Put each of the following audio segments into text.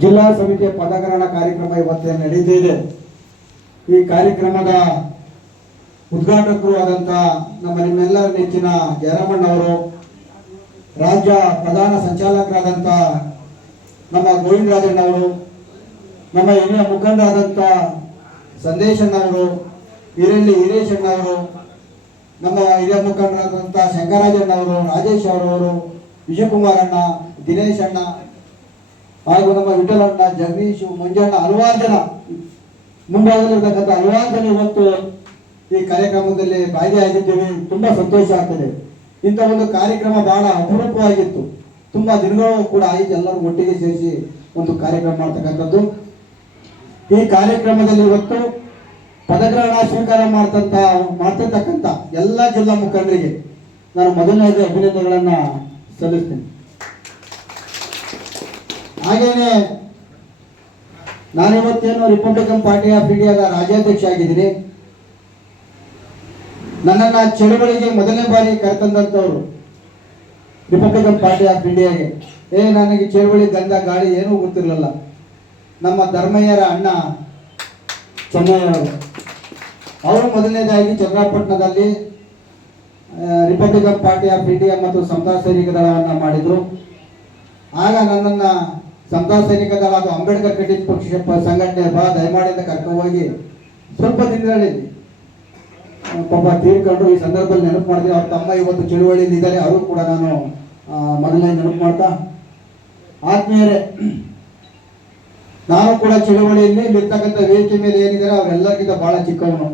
ಜಿಲ್ಲಾ ಸಮಿತಿಯ ಪದಗ್ರಹಣ ಕಾರ್ಯಕ್ರಮ ಇವತ್ತೇ ನಡೆದಿದೆ. ಈ ಕಾರ್ಯಕ್ರಮದ ಉದ್ಘಾಟಕರು ಆದಂತ ನಿಮ್ಮೆಲ್ಲರ ನೆಚ್ಚಿನ ಜಯರಾಮಣ್ಣವರು, ರಾಜ್ಯ ಪ್ರಧಾನ ಸಂಚಾಲಕರಾದಂಥ ನಮ್ಮ ಗೋವಿಂದರಾಜಣ್ಣವರು, ನಮ್ಮ ಹಿರಿಯ ಮುಖಂಡರಾದಂಥ ಸಂದೇಶಣ್ಣವರು, ಹಿರೇಶಣ್ಣವರು, ನಮ್ಮ ಹಿರಿಯ ಮುಖಂಡರಾದಂಥ ಶಂಕರಾಜಣ್ಣವರು, ರಾಜೇಶ್ ಅವರವರು, ವಿಜಯಕುಮಾರಣ್ಣ, ದಿನೇಶ್ ಅಣ್ಣ ಹಾಗೂ ನಮ್ಮ ವಿಠಲಣ್ಣ, ಜಗದೀಶ್, ಮಂಜಣ್ಣ, ಹಲವಾರು ಜನ ಮುಂಭಾಗದಲ್ಲಿರ್ತಕ್ಕಂಥ ಹಲವಾರು ಜನ ಇವತ್ತು ಈ ಕಾರ್ಯಕ್ರಮದಲ್ಲಿ ಭಾಗಿಯಾಗಿದ್ದೇವೆ. ತುಂಬಾ ಸಂತೋಷ ಆಗ್ತದೆ. ಇಂಥ ಒಂದು ಕಾರ್ಯಕ್ರಮ ಬಹಳ ಅಪರೂಪವಾಗಿತ್ತು. ತುಂಬಾ ದಿನಗಳು ಕೂಡ ಆಯಿತು ಎಲ್ಲರೂ ಒಟ್ಟಿಗೆ ಸೇರಿಸಿ ಒಂದು ಕಾರ್ಯಕ್ರಮ ಮಾಡ್ತಕ್ಕಂಥದ್ದು. ಈ ಕಾರ್ಯಕ್ರಮದಲ್ಲಿ ಇವತ್ತು ಪದಗ್ರಹಣ ಸ್ವೀಕಾರ ಮಾಡ್ತಿರ್ತಕ್ಕಂಥ ಎಲ್ಲ ಜಿಲ್ಲಾ ಮುಖಂಡರಿಗೆ ನಾನು ಮೊದಲನೇದು ಅಭಿನಂದನೆಗಳನ್ನ ಸಲ್ಲಿಸ್ತೀನಿ. ಹಾಗೇನೆ ನಾನಿವತ್ತೇನು ರಿಪಬ್ಲಿಕನ್ ಪಾರ್ಟಿ ಆಫ್ ಇಂಡಿಯಾದ ರಾಜ್ಯಾಧ್ಯಕ್ಷ ಆಗಿದ್ದೀನಿ. ನನ್ನನ್ನು ಚಳುವಳಿಗೆ ಮೊದಲನೇ ಬಾರಿ ಕರೆತಂದಂಥವ್ರು ರಿಪಬ್ಲಿಕನ್ ಪಾರ್ಟಿ ಆಫ್ ಇಂಡಿಯಾಗೆ. ನನಗೆ ಚಳುವಳಿ ಗಂಧ ಗಾಳಿ ಏನೂ ಗೊತ್ತಿರಲಿಲ್ಲ. ನಮ್ಮ ಧರ್ಮಯ್ಯರ ಅಣ್ಣ ಚೆನ್ನಯ್ಯವರು ಅವರು ಮೊದಲನೇದಾಗಿ ಚನ್ನಪಟ್ಟಣದಲ್ಲಿ ರಿಪಬ್ಲಿಕನ್ ಪಾರ್ಟಿ ಆಫ್ ಇಂಡಿಯಾ ಮತ್ತು ಸಮತಾ ಸೈನಿಕ ದಳವನ್ನು ಮಾಡಿದರು. ಆಗ ನನ್ನನ್ನು ಸಮತಾ ಸೈನಿಕ ದಳ ಅದು ಅಂಬೇಡ್ಕರ್ ಕಟ್ಟಿದ ಪಕ್ಷ ಸಂಘಟನೆ ದಯಮಾಡಿ ಅಂತ ಕರ್ಕೊಂಡು ಹೋಗಿ ಸ್ವಲ್ಪ ದಿನಗಳಲ್ಲಿ ಪಾಪ ತೀರ್ಕೊಂಡ್ರು. ಈ ಸಂದರ್ಭದಲ್ಲಿ ನೆನಪು ಮಾಡಿದ್ರೆ ಅವ್ರ ತಮ್ಮ ಇವತ್ತು ಚಳುವಳಿಯಲ್ಲಿ ಇದ್ದಾರೆ, ಅವರು ಕೂಡ ನಾನು ಮೊದಲನೇ ನೆನಪು ಮಾಡ್ತಾ, ಆತ್ಮೀಯರೇ, ನಾನು ಕೂಡ ಚಳುವಳಿಯಲ್ಲಿ ಇರ್ತಕ್ಕಂಥ ವೇದಿಕೆ ಮೇಲೆ ಏನಿದ್ದಾರೆ ಅವರೆಲ್ಲರಿಗಿಂತ ಬಹಳ ಚಿಕ್ಕವನು.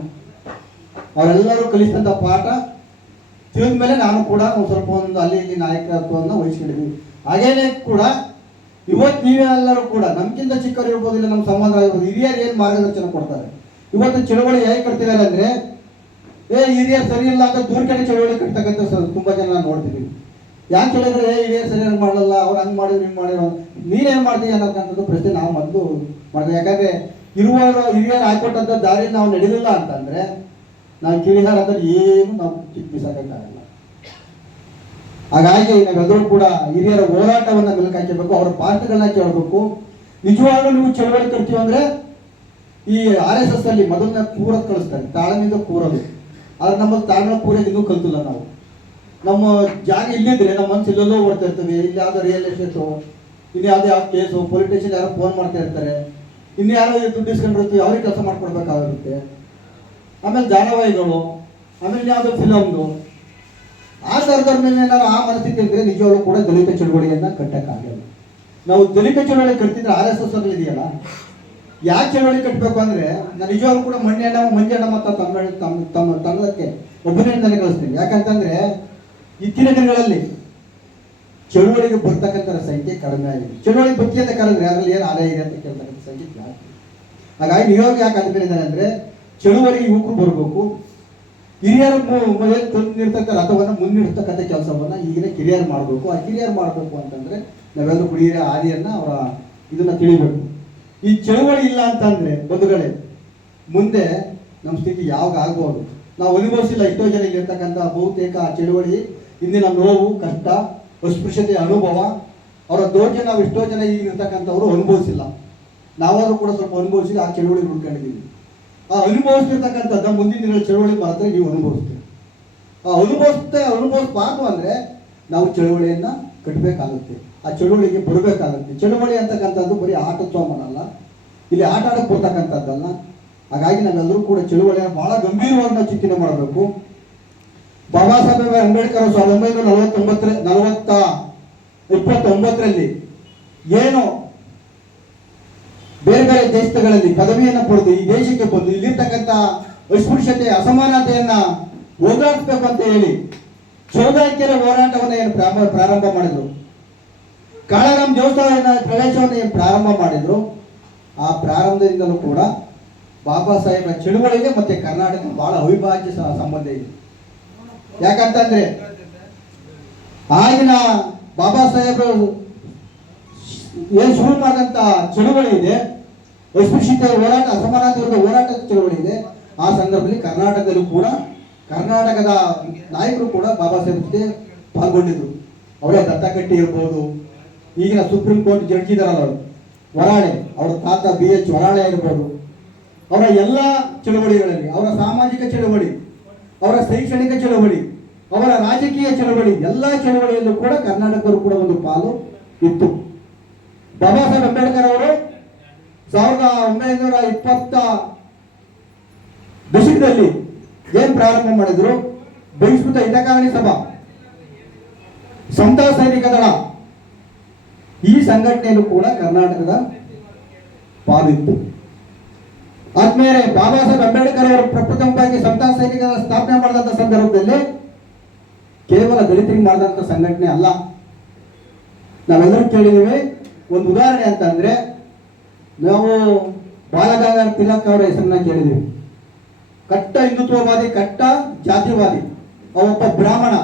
ಅವರೆಲ್ಲರೂ ಕಲಿಸಿದಂಥ ಪಾಠ ತಿಳಿದ ಮೇಲೆ ನಾನು ಕೂಡ ಸ್ವಲ್ಪ ಅಲ್ಲಿ ಇಲ್ಲಿ ನಾಯಕತ್ವವನ್ನು ವಹಿಸ್ಕೊಂಡಿದ್ದೀವಿ. ಹಾಗೇನೆ ಕೂಡ ಇವತ್ತು ನೀವೆಲ್ಲರೂ ಕೂಡ ನಮ್ಗಿಂತ ಚಿಕ್ಕವರು ಇರ್ಬೋದು, ಇಲ್ಲ ನಮ್ಮ ಸಂಬಂಧ ಆಗಿರ್ಬೋದು, ಹಿರಿಯರು ಏನು ಮಾರ್ಗದರ್ಶನ ಕೊಡ್ತಾರೆ. ಇವತ್ತು ಚಳುವಳಿ ಹೇಗೆ ಕಟ್ತಿದ್ದಾರೆ ಅಂದ್ರೆ ಹಿರಿಯರು ಸರಿ ಇಲ್ಲ ಅಂತ ದೂರ್ಕಡೆ ಚಳುವಳಿ ಕಟ್ತಕ್ಕಂಥ ತುಂಬಾ ಜನ ನಾನು ನೋಡ್ತಿದ್ದೀವಿ. ಯಾಕೆ ಹೇಳಿದ್ರೆ ಹಿರಿಯರು ಸರಿಯಾಗಿ ಮಾಡಲ್ಲ, ಅವ್ರು ಹಂಗೆ ಮಾಡಿದ್ರು ಹಿಂಗೆ ಮಾಡಿರೋ ನೀನೇನು ಮಾಡ್ತೀವಿ ಅನ್ನೋಕ್ಕಂಥದ್ದು ಪ್ರಶ್ನೆ ನಾವು ಮೊದಲು ಮಾಡ್ತೀವಿ. ಯಾಕಂದ್ರೆ ಹಿರಿಯರು ಹಾಕೊಟ್ಟಂಥ ದಾರಿಯಲ್ಲಿ ನಾವು ನಡೀಲಿಲ್ಲ ಅಂತಂದ್ರೆ ನಾವು ಕಿರಿಹಾರ ಅಂತ ಏನು ನಾವು ಕಿತ್ಬಿಸಾಗಕ್ಕಾಗಲ್ಲ. ಹಾಗಾಗಿ ನಾವೆಲ್ಲರೂ ಕೂಡ ಹಿರಿಯರ ಹೋರಾಟವನ್ನು ಮೆಲುಕು ಹಾಕಬೇಕು, ಅವರ ಪಾಠಗಳನ್ನ ಕೇಳಬೇಕು. ನಿಜವಾಗ್ಲೂ ನೀವು ಚಳವಳಿ ಕಟ್ತೀವಿ ಅಂದ್ರೆ ಈ RSS ಅಲ್ಲಿ ಮೊದಲನೇ ಕೂರೋದು ಕಳಿಸ್ತಾರೆ, ತಾಳ್ಮೆಯಿಂದ ಕೂರೋದು. ಆದ್ರೆ ನಮ್ಮ ತಾಳ್ಮೆ ಕೂರೋದು ಇನ್ನೂ ಕಲ್ತಿಲ್ಲ ನಾವು. ನಮ್ಮ ಜಾಗ ಇಲ್ಲಿದ್ರೆ ನಮ್ಮ ಮನಸ್ಸು ಇಲ್ಲೆಲ್ಲೋ ಓಡ್ತಾ ಇರ್ತೀವಿ. ಇಲ್ಲಿ ಯಾವುದೋ ರಿಯಲ್ ಎಸ್ಟೇಟು, ಇನ್ಯಾವುದೋ ಯಾವ ಕೇಸು, ಪೊಲಿಟಿಷಿಯನ್ ಯಾರೋ ಫೋನ್ ಮಾಡ್ತಾ ಇರ್ತಾರೆ, ಇನ್ಯಾರೋ ದುಡ್ಡು ಇಸ್ಕೊಂಡಿರ್ತೀವಿ, ಅವ್ರಿಗೆ ಕೆಲಸ ಮಾಡ್ಕೊಡ್ಬೇಕಾಗಿರುತ್ತೆ. ಆಮೇಲೆ ಧಾರಾವಾಹಿಗಳು, ಆಮೇಲೆ ಯಾವುದೋ ಫಿಲಮ್ದು, ಆ ಥರದ್ರ ಮೇಲೆ ಏನಾದ್ರು ಆ ಮನಸ್ಥಿತಿ ಇದ್ರೆ ನಿಜವಾಗ್ಲೂ ಕೂಡ ದಲಿತ ಚಳುವಳಿಯನ್ನ ಕಟ್ಟಕ್ಕಾಗಲ್ಲ. ನಾವು ದಲಿತ ಚಳುವಳಿ ಕಟ್ತಿದ್ರೆ RSS ಅಲ್ಲಿ ಇದೆಯಲ್ಲ, ಯಾಕೆ ಚಳುವಳಿ ಕಟ್ಟಬೇಕು ಅಂದ್ರೆ ನಾನು ನಿಜವಾಗ್ಲೂ ಕೂಡ ಮಂಜಣ್ಣ ಮತ್ತು ತಮ್ಮ ತಂಡಕ್ಕೆ ಅಭಿನಂದನೆ ಕಳಿಸ್ತೀನಿ. ಯಾಕಂತಂದ್ರೆ ಇತ್ತೀನ ದಿನಗಳಲ್ಲಿ ಚಳುವಳಿಗೆ ಬರ್ತಕ್ಕಂಥ ಸಂಖ್ಯೆ ಕಡಿಮೆ ಆಗಿದೆ. ಚಳುವಳಿ ಬತ್ತಿ ಅಂತ ಕರೆದ್ರೆ ಅದರಲ್ಲಿ ಏನು ಆದಾಯ ಇದೆ ಅಂತ ಕೇಳ್ತಕ್ಕಂಥ ಸಂಖ್ಯೆ ಜಾಸ್ತಿ. ಹಾಗಾಗಿ ನಿಯೋಗ ಯಾಕೆ ಅಭಿನಂದನೆ ಅಂದ್ರೆ ಚಳುವಳಿಗೆ ಯುವಕರು ಬರಬೇಕು, ಹಿರಿಯರು ತಂದಿರ್ತಕ್ಕ ರಥವನ್ನು ಮುನ್ನಿಡ್ತಕ್ಕಂಥ ಕೆಲಸವನ್ನ ಈಗಿನ ಕಿರಿಯರು ಮಾಡಬೇಕು. ಆ ಕಿರಿಯರು ಮಾಡಬೇಕು ಅಂತಂದ್ರೆ ನಾವೆಲ್ಲರೂ ಕುಡಿಯರ ಹಾದಿಯನ್ನ ಅವರ ಇದನ್ನ ತಿಳಿಬೇಕು. ಈ ಚಳುವಳಿ ಇಲ್ಲ ಅಂತಂದ್ರೆ ಬಂಧುಗಳೇ ಮುಂದೆ ನಮ್ಮ ಸ್ಥಿತಿ ಯಾವಾಗ ಆಗ್ಬೋದು ನಾವು ಅನುಭವಿಸಿಲ್ಲ. ಎಷ್ಟೋ ಜನ ಇರ್ತಕ್ಕಂಥ ಬಹುತೇಕ ಆ ಚಳುವಳಿ ಇಂದಿನ ನೋವು, ಕಷ್ಟ, ಅಸ್ಪೃಶ್ಯತೆಯ ಅನುಭವ, ಅವರ ದೌರ್ಜನ್ಯ ನಾವು ಎಷ್ಟೋ ಜನ ಈಗ ಇರ್ತಕ್ಕಂಥವ್ರು ಅನುಭವಿಸಿಲ್ಲ. ನಾವಾದ್ರೂ ಕೂಡ ಸ್ವಲ್ಪ ಅನುಭವಿಸಿ ಆ ಚಳುವಳಿ ಹುಡ್ಕೊಂಡಿದ್ದೀವಿ. ಆ ಅನುಭವಿಸ್ತಿರ್ತಕ್ಕಂಥದ್ದು ಮುಂದಿನ ದಿನ ಚಳುವಳಿ ಮಾತ್ರ ನೀವು ಅನುಭವಿಸ್ತೀರಿ. ಅನುಭವಿಸ್ಬಾರ್ದು ಅಂದ್ರೆ ನಾವು ಚಳುವಳಿಯನ್ನ ಕಟ್ಟಬೇಕಾಗುತ್ತೆ, ಆ ಚಳುವಳಿಗೆ ಬರಬೇಕಾಗುತ್ತೆ. ಚಳುವಳಿ ಅಂತಕ್ಕಂಥದ್ದು ಬರೀ ಆಟೋತ್ಸವ ಮಾಡಲ್ಲ, ಇಲ್ಲಿ ಆಟ ಆಡಕ್ಕೆ ಬರ್ತಕ್ಕಂಥದ್ದಲ್ಲ. ಹಾಗಾಗಿ ನಾವೆಲ್ಲರೂ ಕೂಡ ಚಳುವಳಿಯನ್ನು ಬಹಳ ಗಂಭೀರವಾಗಿ ನಾವು ಚಿಂತನೆ ಮಾಡಬೇಕು. ಬಾಬಾ ಸಾಹೇಬ್ ಅಂಬೇಡ್ಕರ್ 1929ರಲ್ಲಿ ಏನು ಬೇರೆ ಬೇರೆ ದೇಶಗಳಲ್ಲಿ ಪದವಿಯನ್ನು ಪಡೆದು ಈ ದೇಶಕ್ಕೆ ಬಂದು ಇಲ್ಲಿರ್ತಕ್ಕಂಥ ಅಸ್ಪೃಶ್ಯತೆ, ಅಸಮಾನತೆಯನ್ನ ಹೋಗಲಾಡಿಸ್ಬೇಕು ಅಂತ ಹೇಳಿ ಚೌದಾಂಕಿಯರ ಹೋರಾಟವನ್ನು ಏನು ಪ್ರಾರಂಭ ಮಾಡಿದ್ರು, ಕಾಳಾರಾಮ್ ದೇವಸ್ಥಾನ ಪ್ರವೇಶವನ್ನು ಏನು ಪ್ರಾರಂಭ ಮಾಡಿದ್ರು, ಆ ಪ್ರಾರಂಭದಿಂದಲೂ ಕೂಡ ಬಾಬಾ ಸಾಹೇಬರ ಚಳುವಳಿಗೆ ಮತ್ತೆ ಕರ್ನಾಟಕ ಬಹಳ ಅವಿಭಾಜ್ಯ ಸಂಬಂಧ ಇದೆ. ಯಾಕಂತಂದ್ರೆ ಆಗಿನ ಬಾಬಾ ಸಾಹೇಬರು ಏನು ಶುರು ಮಾಡಿದಂತ ಚಳುವಳಿ ಇದೆ, ಅಸ್ಪೃಶ್ಯತೆ ಹೋರಾಟ, ಅಸಮಾನತೆ ವಿರುದ್ಧ ಹೋರಾಟದ ಚಳುವಳಿ ಇದೆ. ಆ ಸಂದರ್ಭದಲ್ಲಿ ಕರ್ನಾಟಕದಲ್ಲೂ ಕೂಡ ಕರ್ನಾಟಕದ ನಾಯಕರು ಕೂಡ ಬಾಬಾ ಸಾಹೇಬ್ ಜೊತೆ ಪಾಲ್ಗೊಂಡಿದ್ರು. ಅವರೇ ದತ್ತಕಟ್ಟಿ ಇರ್ಬೋದು, ಈಗಿನ ಸುಪ್ರೀಂ ಕೋರ್ಟ್ ಜಡ್ಜ್ ಇದಾರಲ್ಲ ಅವರು ವರಾಳೆ, ಅವರ ತಾತ BH ವರಾಳೆ ಆಗಿರ್ಬೋದು, ಅವರ ಎಲ್ಲ ಚಳವಳಿಗಳಲ್ಲಿ, ಅವರ ಸಾಮಾಜಿಕ ಚಳವಳಿ, ಅವರ ಶೈಕ್ಷಣಿಕ ಚಳವಳಿ, ಅವರ ರಾಜಕೀಯ ಚಳವಳಿ, ಎಲ್ಲ ಚಳವಳಿಯಲ್ಲೂ ಕೂಡ ಕರ್ನಾಟಕದವರು ಕೂಡ ಒಂದು ಪಾಲು ಇತ್ತು. ಬಾಬಾ ಸಾಹೇಬ್ ಅಂಬೇಡ್ಕರ್ ಅವರು 1920 ದಶಕದಲ್ಲಿ ಏನ್ ಪ್ರಾರಂಭ ಮಾಡಿದ್ರು? ಬಹಿಷ್ಕೃತ ಹಿತಕಾರಣಿ ಸಭಾ, ಸಮತಾ ಸೈನಿಕ ದಳ, ಈ ಸಂಘಟನೆಯಲ್ಲೂ ಕೂಡ ಕರ್ನಾಟಕದ ಪಾಲಿತ್ತು. ಆದ್ಮೇಲೆ ಬಾಬಾ ಸಾಹೇಬ್ ಅಂಬೇಡ್ಕರ್ ಅವರು ಪ್ರಪ್ರಥಮವಾಗಿ ಸಮತಾ ಸೈನಿಕ ದಳ ಸ್ಥಾಪನೆ ಮಾಡಿದಂತ ಸಂದರ್ಭದಲ್ಲಿ ಕೇವಲ ದಲಿತರಿಗೆ ಮಾಡಿದಂತ ಸಂಘಟನೆ ಅಲ್ಲ. ನಾವೆಲ್ಲರೂ ಕೇಳಿದೀವಿ. ಒಂದು ಉದಾಹರಣೆ ಅಂತ ಅಂದ್ರೆ, ನಾವು ಬಾಲಗಂಗಾಧರ ತಿಲಕ್ ಅವರ ಹೆಸರನ್ನ ಕೇಳಿದೀವಿ. ಕಟ್ಟ ಹಿಂದುತ್ವವಾದಿ, ಕಟ್ಟ ಜಾತಿವಾದಿ, ಅವೊಬ್ಬ ಬ್ರಾಹ್ಮಣ.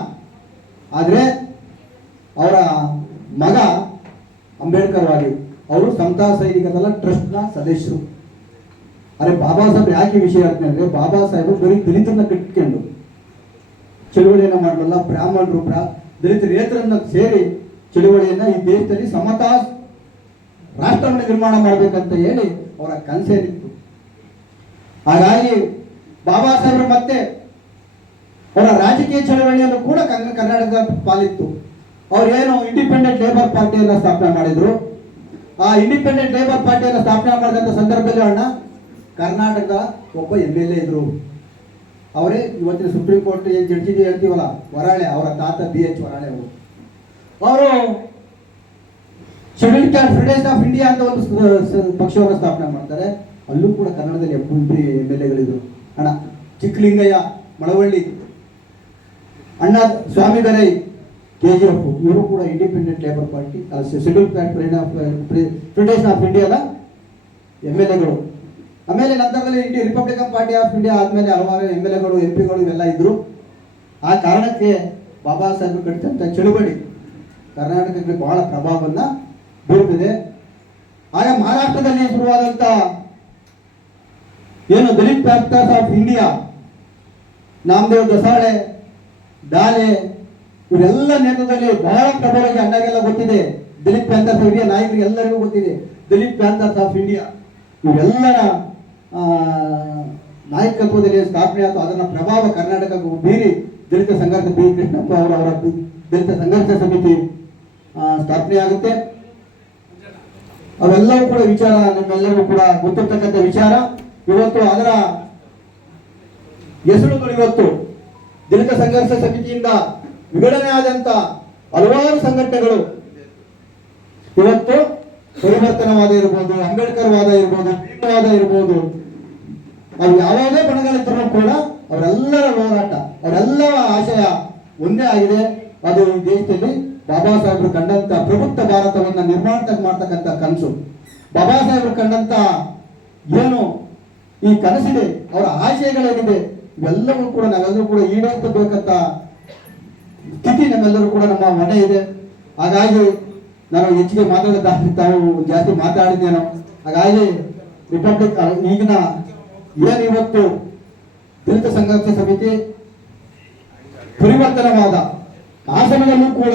ಆದ್ರೆ ಅವರ ಮಗ ಅಂಬೇಡ್ಕರ್ ವಾದಿ, ಅವರು ಸಮತಾ ಸೈನಿಕ ದಳ ಟ್ರಸ್ಟ್ ನ ಸದಸ್ಯರು. ಅರೆ ಬಾಬಾ ಸಾಹೇಬ್ ಯಾಕೆ ವಿಷಯ ಹೇಳ್ತೀನಿ ಅಂದ್ರೆ, ಬಾಬಾ ಸಾಹೇಬ್ ಬರೀ ದಲಿತರನ್ನ ಕಟ್ಕೊಂಡು ಚಳುವಳಿಯನ್ನ ಮಾಡಲ್ಲ, ಬ್ರಾಹ್ಮಣರು ದಲಿತ ನೇತರನ್ನ ಸೇರಿ ಚಳುವಳಿಯನ್ನ ಈ ದೇಶದಲ್ಲಿ ಸಮತಾ ರಾಷ್ಟ್ರವನ್ನು ನಿರ್ಮಾಣ ಮಾಡಬೇಕಂತ ಹೇಳಿ ಅವರ ಕನಸೇನಿತ್ತು. ಹಾಗಾಗಿ ಬಾಬಾ ಸಾಹೇಬರು ಮತ್ತೆ ಅವರ ರಾಜಕೀಯ ಚಳವಳಿಯನ್ನು ಕೂಡ ಕರ್ನಾಟಕದ ಪಾಲಿತ್ತು. ಅವ್ರು ಏನು ಇಂಡಿಪೆಂಡೆಂಟ್ ಲೇಬರ್ ಪಾರ್ಟಿಯನ್ನ ಸ್ಥಾಪನೆ ಮಾಡಿದ್ರು. ಆ ಇಂಡಿಪೆಂಡೆಂಟ್ ಲೇಬರ್ ಪಾರ್ಟಿಯನ್ನು ಸ್ಥಾಪನೆ ಮಾಡಿದಂತ ಸಂದರ್ಭದಲ್ಲಿ ಅಣ್ಣ ಕರ್ನಾಟಕದ ಒಬ್ಬ MLA ಇದ್ರು. ಅವರೇ ಇವತ್ತಿನ ಸುಪ್ರೀಂ ಕೋರ್ಟ್ ಏನ್ ಜಡ್ಜಿ ಹೇಳ್ತೀವಲ್ಲ ವರಾಳೆ, ಅವರ ತಾತ BH ವರಾಳೆ ಅವರು schedule caste federation of India ಅಂತ ಒಂದು ಪಕ್ಷವನ್ನು ಸ್ಥಾಪನೆ ಮಾಡ್ತಾರೆ. ಅಲ್ಲೂ ಕೂಡ ಕನ್ನಡದಲ್ಲಿ MLAಗಳಿದ್ರು. ಅಣ್ಣ ಚಿಕ್ಕಲಿಂಗಯ್ಯ ಮಳವಳ್ಳಿ, ಅಣ್ಣ ಸ್ವಾಮಿ ದರೈ, KGF, ಇವರು ಕೂಡ independent labour party schedule caste federation of ಇಂಡಿಯಾದ MLAಗಳು. ಆಮೇಲೆ ನಂತರದಲ್ಲಿ ರಿಪಬ್ಲಿಕನ್ ಪಾರ್ಟಿ ಆಫ್ ಇಂಡಿಯಾ ಆದ್ಮೇಲೆ ಹಲವಾರು MLAಗಳು, MP ಗಳು ಇವೆಲ್ಲ ಇದ್ರು. ಆ ಕಾರಣಕ್ಕೆ ಬಾಬಾ ಸಾಹೇಬ್ ಕಟ್ಟಿದಂತ ಚಳುವಳಿ ಕರ್ನಾಟಕಕ್ಕೆ ಬಹಳ ಪ್ರಭಾವವನ್ನ ಬೀರುತ್ತದೆ. ಆಗ ಮಹಾರಾಷ್ಟ್ರದಲ್ಲಿ ಶುರುವಾದಂತ ಏನು Dalit Panthers of India, Namdev Dhasal, Dhale, ಇವರೆಲ್ಲ ನೇತೃತ್ವದಲ್ಲಿ ಬಹಳ ಪ್ರಭಾವವಾಗಿ ಅಣ್ಣಗೆಲ್ಲ ಗೊತ್ತಿದೆ. ದಲಿತ್ ಪ್ಯಾಂಥರ್ಸ್ ಆಫ್ ಇಂಡಿಯಾ ನಾಯಕರಿಗೆ ಎಲ್ಲರಿಗೂ ಗೊತ್ತಿದೆ. ದಲಿತ್ ಪ್ಯಾಂಥರ್ಸ್ ಆಫ್ ಇಂಡಿಯಾ ಇವರೆಲ್ಲರ ನಾಯಕತ್ವದಲ್ಲಿ ಸ್ಥಾಪನೆ ಆಯಿತು. ಅದನ್ನ ಪ್ರಭಾವ ಕರ್ನಾಟಕಕ್ಕೂ ಬೀರಿ ದಲಿತ ಸಂಘರ್ಷ B ಕೃಷ್ಣಪ್ಪ ಅವರ ದಲಿತ ಸಂಘರ್ಷ ಸಮಿತಿ ಸ್ಥಾಪನೆ ಆಗುತ್ತೆ. ಅವೆಲ್ಲವೂ ಕೂಡ ವಿಚಾರ ನಮ್ಮೆಲ್ಲರಿಗೂ ಕೂಡ ಗೊತ್ತಿರ್ತಕ್ಕಂಥ ವಿಚಾರ. ಇವತ್ತು ಅದರ ಹೆಸರುಗಳು ಇವತ್ತು ದಲಿತ ಸಂಘರ್ಷ ಸಮಿತಿಯಿಂದ ವಿಘಟನೆ ಆದಂತ ಹಲವಾರು ಸಂಘಟನೆಗಳು ಇವತ್ತು ಪರಿವರ್ತನವಾದ ಇರ್ಬೋದು, ಅಂಬೇಡ್ಕರ್ ವಾದ ಇರ್ಬೋದು, ಭೀಮವಾದ ಇರ್ಬೋದು, ಅವು ಯಾವುದೇ ಬಣಗಳಿದ್ದರೂ ಕೂಡ ಅವರೆಲ್ಲರ ಹೋರಾಟ, ಅವರೆಲ್ಲರ ಆಶಯ ಒಂದೇ ಆಗಿದೆ. ಅದು ಈ ದೇಶದಲ್ಲಿ ಬಾಬಾ ಸಾಹೇಬರು ಕಂಡಂತ ಪ್ರಬುದ್ಧ ಭಾರತವನ್ನ ನಿರ್ಮಾಣ ಮಾಡ್ತಕ್ಕಂಥ ಕನಸು, ಬಾಬಾ ಸಾಹೇಬರು ಕಂಡಂತ ಏನು ಈ ಕನಸಿದೆ, ಅವರ ಆಶಯಗಳೇನಿದೆ, ಇವೆಲ್ಲವೂ ಕೂಡ ನಾವೆಲ್ಲರೂ ಕೂಡ ಈಡೇರಿಸಬೇಕಂತ ಸ್ಥಿತಿ ನಮ್ಮೆಲ್ಲರೂ ಕೂಡ ನಮ್ಮ ಮನೆ ಇದೆ. ಹಾಗಾಗಿ ನಾನು ಹೆಚ್ಚಿಗೆ ತಾವು ಜಾಸ್ತಿ ಮಾತಾಡಿದ್ದೇನೋ. ಹಾಗಾಗಿ ರಿಪಬ್ಲಿಕ್ ಈಗಿನ ಏನು ಇವತ್ತು ದಲಿತ ಸಂಘರ್ಷ ಸಮಿತಿ ಪರಿವರ್ತನವಾದ ಆ ಸಮಯದಲ್ಲೂ ಕೂಡ